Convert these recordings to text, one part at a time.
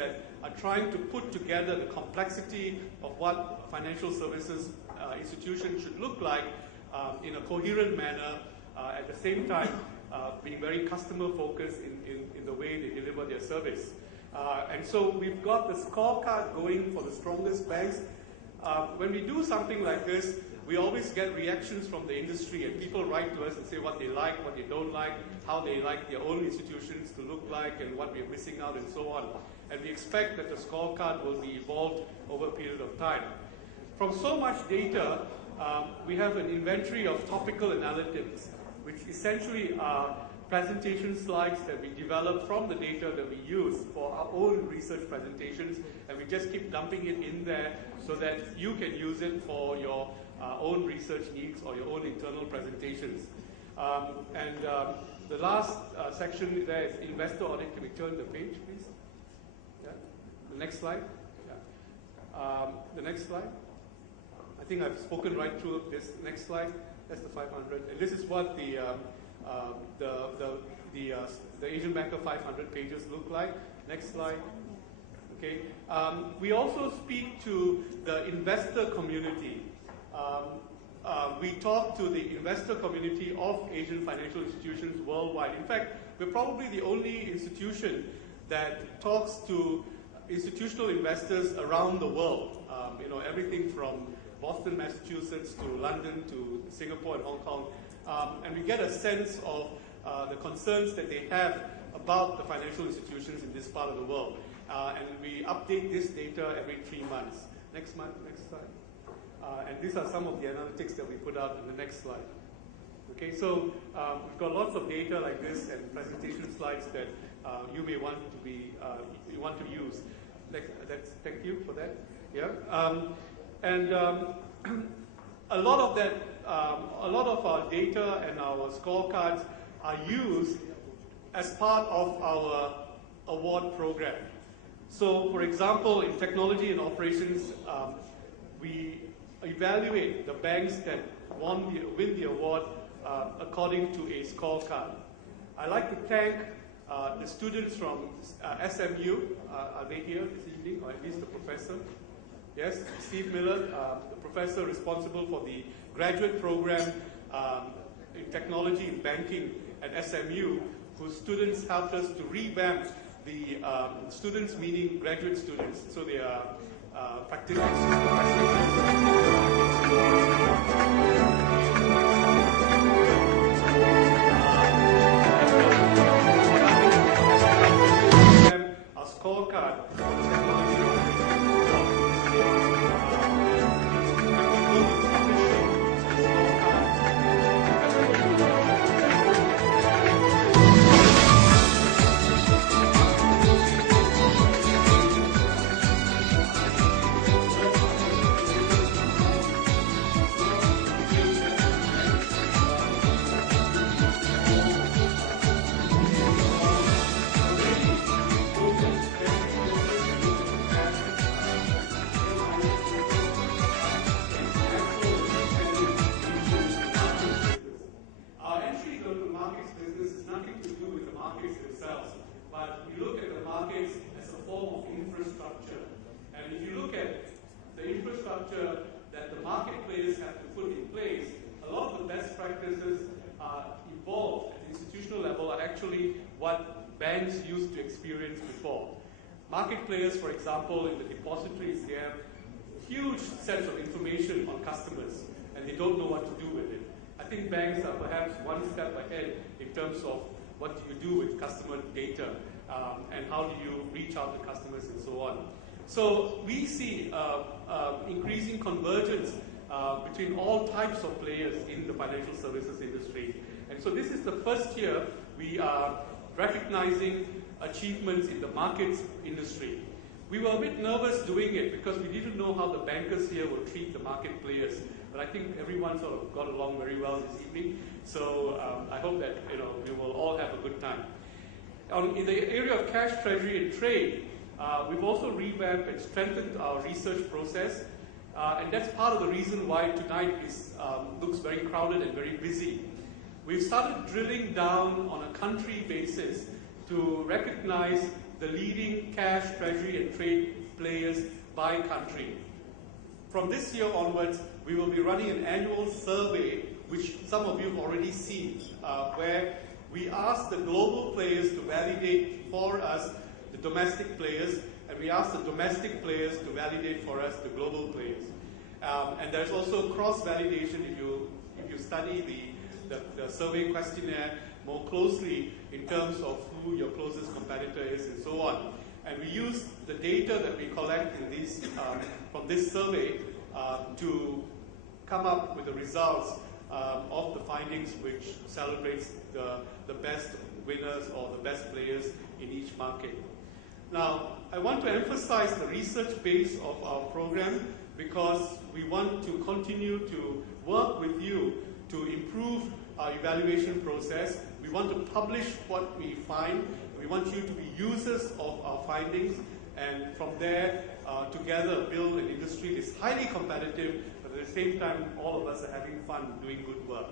that are trying to put together the complexity of what a financial services institution should look like in a coherent manner, at the same time being very customer focused in the way they deliver their service. And so we've got the scorecard going for the strongest banks. When we do something like this, we always get reactions from the industry, and people write to us and say what they like, what they don't like, how they like their own institutions to look like, and what we're missing out, and so on. And we expect that the scorecard will be evolved over a period of time. From so much data, we have an inventory of topical analytics, which essentially are presentation slides that we develop from the data that we use for our own research presentations, and we just keep dumping it in there so that you can use it for your own research needs or your own internal presentations. The last section there is investor audit. Can we turn the page, please? Yeah. The next slide. Yeah. The next slide. I think I've spoken right through this. Next slide. That's the 500. And this is what the Asian Banker 500 pages look like. Next slide. Okay. We also speak to the investor community. We talk to the investor community of Asian financial institutions worldwide. In fact, we're probably the only institution that talks to institutional investors around the world. Everything from Boston, Massachusetts, to London, to Singapore and Hong Kong. And we get a sense of the concerns that they have about the financial institutions in this part of the world. And we update this data every 3 months. Next slide. And these are some of the analytics that we put out in the next slide. Okay, so we've got lots of data like this and presentation slides that you may want to use. Thank you for that. Yeah, a lot of that, a lot of our data and our scorecards are used as part of our award program. So, for example, in technology and operations, we evaluate the banks that win the award according to a scorecard. I'd like to thank the students from SMU. Are they here this evening, or at least the professor? Yes, Steve Miller, the professor responsible for the graduate program in technology and banking at SMU, whose students helped us to revamp the students, meaning graduate students. So they are practicing our scorecard for technology. That the market players have to put in place, a lot of the best practices involved at the institutional level are actually what banks used to experience before. Market players, for example, in the depositories, they have huge sets of information on customers, and they don't know what to do with it. I think banks are perhaps one step ahead in terms of what do you do with customer data, and how do you reach out to customers and so on. So we see increasing convergence between all types of players in the financial services industry. And so this is the first year we are recognizing achievements in the markets industry. We were a bit nervous doing it because we didn't know how the bankers here will treat the market players. But I think everyone sort of got along very well this evening. So I hope that we will all have a good time. In the area of cash, treasury, and trade, we've also revamped and strengthened our research process, and that's part of the reason why tonight looks very crowded and very busy. We've started drilling down on a country basis to recognize the leading cash, treasury, and trade players by country. From this year onwards, we will be running an annual survey, which some of you have already seen, where we ask the global players to validate for us the domestic players, and we ask the domestic players to validate for us the global players. And there's also cross-validation if you study the survey questionnaire more closely in terms of who your closest competitor is and so on. And we use the data that we collect in these, from this survey to come up with the results of the findings, which celebrates the best winners or the best players in each market. Now, I want to emphasize the research base of our program because we want to continue to work with you to improve our evaluation process. We want to publish what we find. We want you to be users of our findings, and from there, together build an industry that is highly competitive, but at the same time, all of us are having fun doing good work.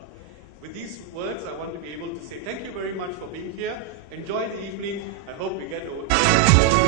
With these words, I want to be able to say thank you very much for being here. Enjoy the evening. I hope we get over.